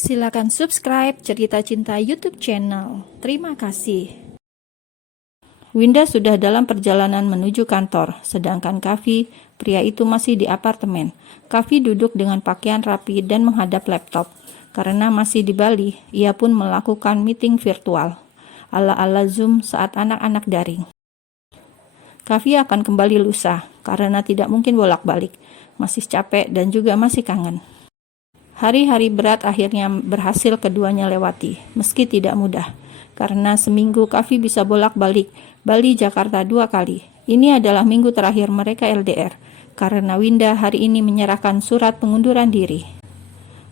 Silakan subscribe Cerita Cinta YouTube channel. Terima kasih. Winda sudah dalam perjalanan menuju kantor, sedangkan Kavi, pria itu masih di apartemen. Kavi duduk dengan pakaian rapi dan menghadap laptop. Karena masih di Bali, ia pun melakukan meeting virtual ala-ala Zoom saat anak-anak daring. Kavi akan kembali lusa, karena tidak mungkin bolak-balik. Masih capek dan juga masih kangen. Hari-hari berat akhirnya berhasil keduanya lewati, meski tidak mudah. Karena seminggu Kavi bisa bolak-balik Bali Jakarta 2 kali. Ini adalah minggu terakhir mereka LDR, karena Winda hari ini menyerahkan surat pengunduran diri.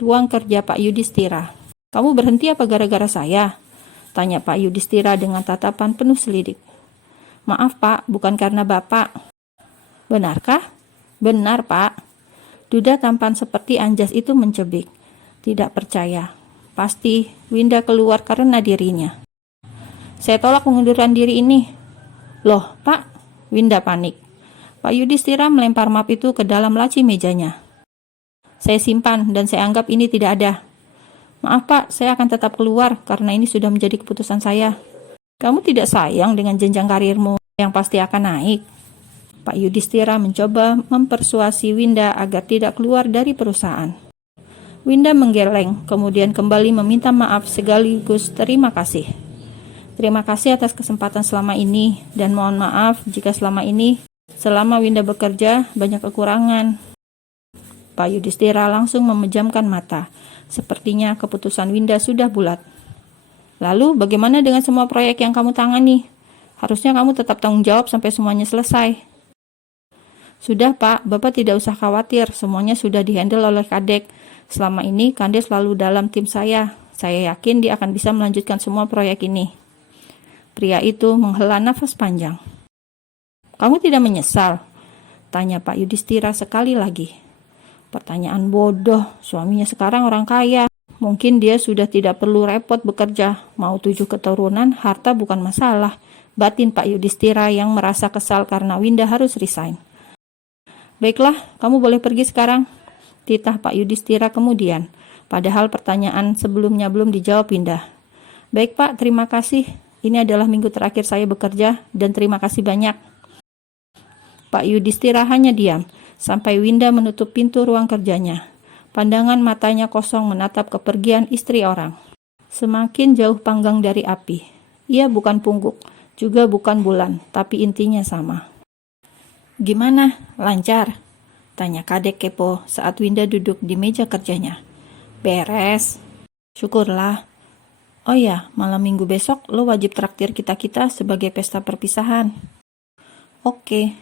Ruang kerja Pak Yudhistira. Kamu berhenti apa gara-gara saya? Tanya Pak Yudhistira dengan tatapan penuh selidik. Maaf Pak, bukan karena Bapak. Benarkah? Benar Pak. Duda tampan seperti anjas itu mencebik. Tidak percaya. Pasti Winda keluar karena dirinya. Saya tolak pengunduran diri ini. Loh, Pak? Winda panik. Pak Yudhistira melempar map itu ke dalam laci mejanya. Saya simpan dan saya anggap ini tidak ada. Maaf Pak, saya akan tetap keluar karena ini sudah menjadi keputusan saya. Kamu tidak sayang dengan jenjang karirmu yang pasti akan naik? Pak Yudhistira mencoba mempersuasi Winda agar tidak keluar dari perusahaan. Winda menggeleng, kemudian kembali meminta maaf sekaligus terima kasih. Terima kasih atas kesempatan selama ini, dan mohon maaf jika selama Winda bekerja, banyak kekurangan. Pak Yudhistira langsung memejamkan mata. Sepertinya keputusan Winda sudah bulat. Lalu bagaimana dengan semua proyek yang kamu tangani? Harusnya kamu tetap tanggung jawab sampai semuanya selesai. Sudah Pak, Bapak tidak usah khawatir, semuanya sudah dihandle oleh Kadek. Selama ini Kandes selalu dalam tim saya. Saya yakin dia akan bisa melanjutkan semua proyek ini. Pria itu menghela nafas panjang. Kamu tidak menyesal? Tanya Pak Yudhistira sekali lagi. Pertanyaan bodoh, suaminya sekarang orang kaya. Mungkin dia sudah tidak perlu repot bekerja. Mau 7 keturunan, harta bukan masalah. Batin Pak Yudhistira yang merasa kesal karena Winda harus resign. Baiklah, kamu boleh pergi sekarang. Titah Pak Yudhistira kemudian. Padahal pertanyaan sebelumnya belum dijawab Winda. Baik Pak, terima kasih. Ini adalah minggu terakhir saya bekerja dan terima kasih banyak. Pak Yudhistira hanya diam sampai Winda menutup pintu ruang kerjanya. Pandangan matanya kosong menatap kepergian istri orang. Semakin jauh panggang dari api. Ia bukan pungguk, juga bukan bulan, tapi intinya sama. Gimana? Lancar? Tanya Kadek kepo saat Winda duduk di meja kerjanya. Beres. Syukurlah. Oh ya, malam minggu besok lo wajib traktir kita-kita sebagai pesta perpisahan. Oke.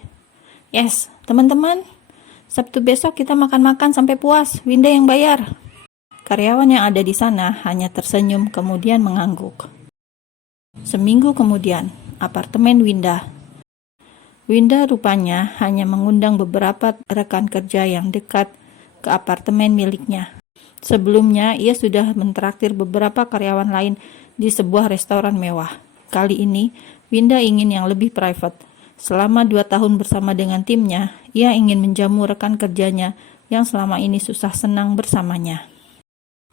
Yes, teman-teman. Sabtu besok kita makan-makan sampai puas. Winda yang bayar. Karyawan yang ada di sana hanya tersenyum kemudian mengangguk. Seminggu kemudian, apartemen Winda. Winda rupanya hanya mengundang beberapa rekan kerja yang dekat ke apartemen miliknya. Sebelumnya, ia sudah mentraktir beberapa karyawan lain di sebuah restoran mewah. Kali ini, Winda ingin yang lebih private. Selama 2 tahun bersama dengan timnya, ia ingin menjamu rekan kerjanya yang selama ini susah senang bersamanya.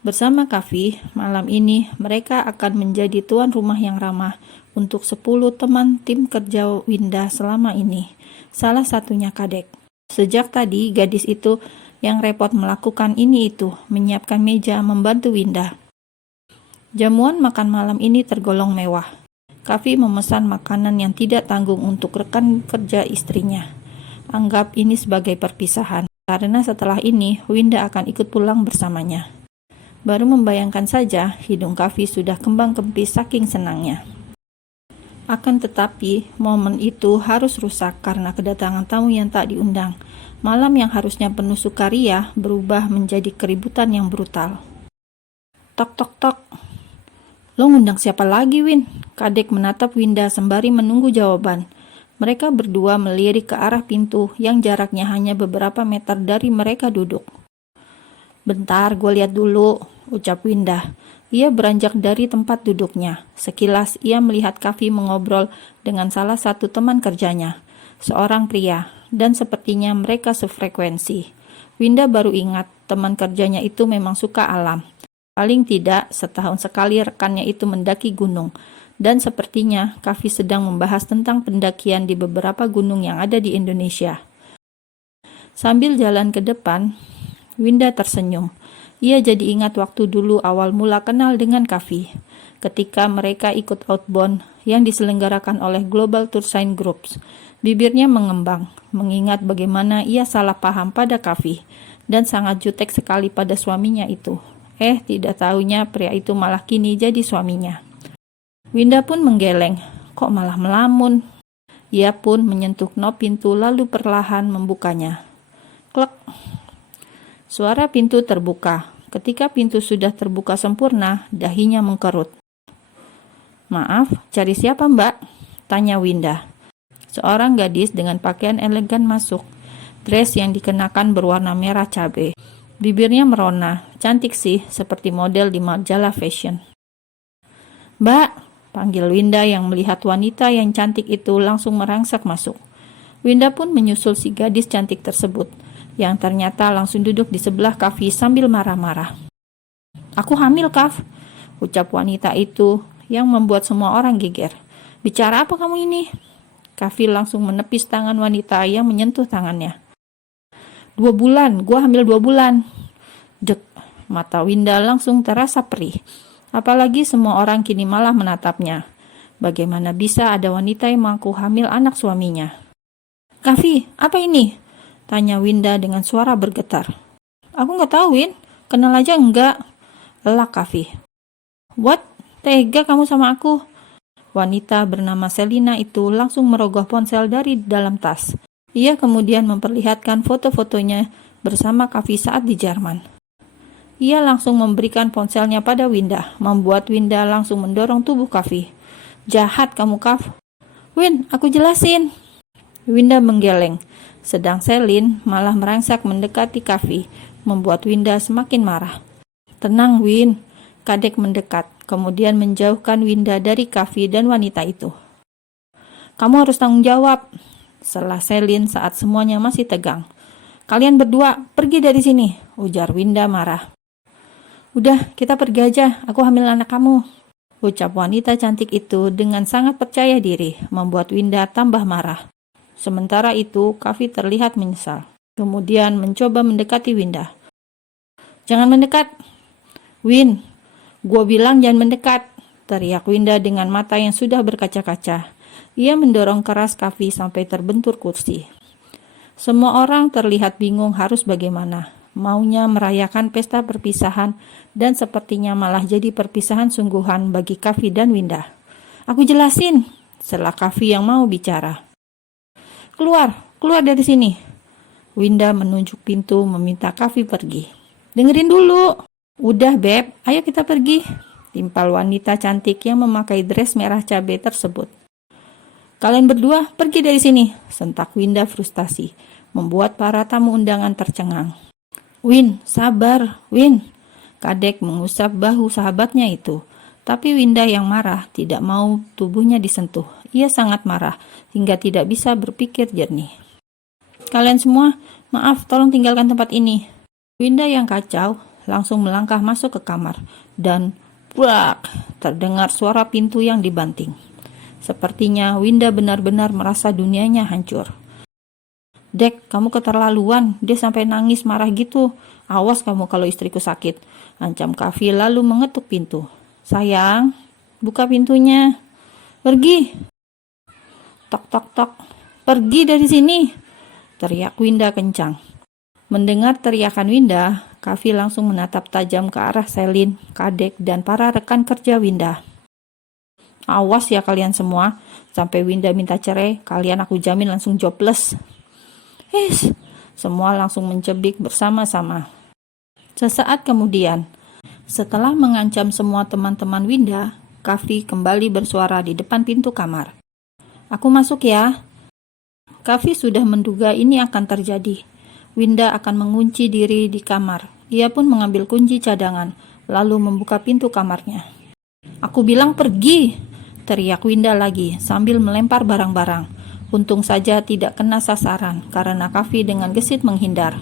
Bersama Kavi, malam ini mereka akan menjadi tuan rumah yang ramah untuk 10 teman tim kerja Winda selama ini. Salah satunya Kadek. Sejak tadi, gadis itu yang repot melakukan ini itu, menyiapkan meja membantu Winda. Jamuan makan malam ini tergolong mewah. Kavi memesan makanan yang tidak tanggung untuk rekan kerja istrinya. Anggap ini sebagai perpisahan, karena setelah ini Winda akan ikut pulang bersamanya. Baru membayangkan saja, hidung Kavi sudah kembang kempis saking senangnya. Akan tetapi, momen itu harus rusak karena kedatangan tamu yang tak diundang. Malam yang harusnya penuh sukaria berubah menjadi keributan yang brutal. Tok tok tok. Lo ngundang siapa lagi, Win? Kadek menatap Winda sembari menunggu jawaban. Mereka berdua melirik ke arah pintu yang jaraknya hanya beberapa meter dari mereka duduk. Bentar, gue lihat dulu, ucap Winda. Ia beranjak dari tempat duduknya. Sekilas ia melihat Kavi mengobrol dengan salah satu teman kerjanya, seorang pria, dan sepertinya mereka sefrekuensi. Winda baru ingat teman kerjanya itu memang suka alam. Paling tidak setahun sekali rekannya itu mendaki gunung, dan sepertinya Kavi sedang membahas tentang pendakian di beberapa gunung yang ada di Indonesia. Sambil jalan ke depan, Winda tersenyum. Ia jadi ingat waktu dulu awal mula kenal dengan Kavi, ketika mereka ikut outbound yang diselenggarakan oleh Global Tour Sign Groups. Bibirnya mengembang, mengingat bagaimana ia salah paham pada Kavi, dan sangat jutek sekali pada suaminya itu. Tidak tahunya pria itu malah kini jadi suaminya. Winda pun menggeleng, kok malah melamun. Ia pun menyentuh knob pintu lalu perlahan membukanya. Klek. Suara pintu terbuka. Ketika pintu sudah terbuka sempurna, dahinya mengkerut. "Maaf, cari siapa, Mbak?" tanya Winda. Seorang gadis dengan pakaian elegan masuk. Dress yang dikenakan berwarna merah cabai. Bibirnya merona, cantik sih, seperti model di majalah fashion. "Mbak," panggil Winda yang melihat wanita yang cantik itu langsung merangsek masuk. Winda pun menyusul si gadis cantik tersebut, yang ternyata langsung duduk di sebelah Kavi sambil marah-marah. "Aku hamil, Kav," ucap wanita itu yang membuat semua orang geger. "Bicara apa kamu ini?" Kavi langsung menepis tangan wanita yang menyentuh tangannya. 2 bulan, gua hamil 2 bulan. Dek, mata Winda langsung terasa perih. Apalagi semua orang kini malah menatapnya. Bagaimana bisa ada wanita yang mengaku hamil anak suaminya? "Kavi, apa ini?" tanya Winda dengan suara bergetar. "Aku nggak tahu, Win. Kenal aja enggak?" elak Kavi. "What? Tega kamu sama aku?" Wanita bernama Selina itu langsung merogoh ponsel dari dalam tas. Ia kemudian memperlihatkan foto-fotonya bersama Kavi saat di Jerman. Ia langsung memberikan ponselnya pada Winda, membuat Winda langsung mendorong tubuh Kavi. "Jahat kamu, Kav." "Win, aku jelasin." Winda menggeleng, sedang Selin malah merangsek mendekati Kavi, membuat Winda semakin marah. "Tenang, Win." Kadek mendekat, kemudian menjauhkan Winda dari Kavi dan wanita itu. "Kamu harus tanggung jawab," selah Selin saat semuanya masih tegang. "Kalian berdua, pergi dari sini," ujar Winda marah. "Udah, kita pergi aja, aku hamil anak kamu," ucap wanita cantik itu dengan sangat percaya diri, membuat Winda tambah marah. Sementara itu, Kavi terlihat menyesal, kemudian mencoba mendekati Winda. "Jangan mendekat." "Win, gua bilang jangan mendekat," teriak Winda dengan mata yang sudah berkaca-kaca. Ia mendorong keras Kavi sampai terbentur kursi. Semua orang terlihat bingung harus bagaimana. Maunya merayakan pesta perpisahan dan sepertinya malah jadi perpisahan sungguhan bagi Kavi dan Winda. "Aku jelasin," selah Kavi yang mau bicara. Keluar dari sini." Winda menunjuk pintu meminta Kavi pergi. "Dengerin dulu." "Udah, Beb, ayo kita pergi," timpal wanita cantik yang memakai dress merah cabai tersebut. "Kalian berdua pergi dari sini," sentak Winda frustasi, membuat para tamu undangan tercengang. "Win, sabar, Win." Kadek mengusap bahu sahabatnya itu. Tapi Winda yang marah tidak mau tubuhnya disentuh. Ia sangat marah hingga tidak bisa berpikir jernih. "Kalian semua, maaf, tolong tinggalkan tempat ini." Winda yang kacau langsung melangkah masuk ke kamar dan brak, terdengar suara pintu yang dibanting. Sepertinya Winda benar-benar merasa dunianya hancur. "Dek, kamu keterlaluan, dia sampai nangis marah gitu. Awas kamu kalau istriku sakit," ancam Kavi lalu mengetuk pintu. "Sayang, buka pintunya." "Pergi." "Tok tok tok, pergi dari sini," teriak Winda kencang. Mendengar teriakan Winda, Kavi langsung menatap tajam ke arah Selin, Kadek, dan para rekan kerja Winda. "Awas ya kalian semua, sampai Winda minta cerai, kalian aku jamin langsung jobless." Semua langsung mencebik bersama-sama. Sesaat kemudian, setelah mengancam semua teman-teman Winda, Kavi kembali bersuara di depan pintu kamar. "Aku masuk ya." Kavi sudah menduga ini akan terjadi. Winda akan mengunci diri di kamar. Ia pun mengambil kunci cadangan, lalu membuka pintu kamarnya. "Aku bilang pergi," teriak Winda lagi sambil melempar barang-barang. Untung saja tidak kena sasaran karena Kavi dengan gesit menghindar.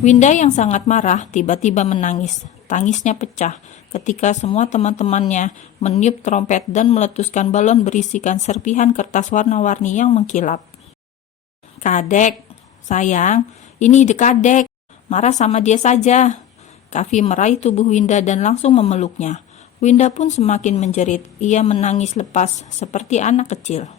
Winda yang sangat marah tiba-tiba menangis. Tangisnya pecah ketika semua teman-temannya meniup trompet dan meletuskan balon berisikan serpihan kertas warna-warni yang mengkilap. "Kadek, sayang, ini ide Kadek. Marah sama dia saja." Kavi meraih tubuh Winda dan langsung memeluknya. Winda pun semakin menjerit. Ia menangis lepas seperti anak kecil.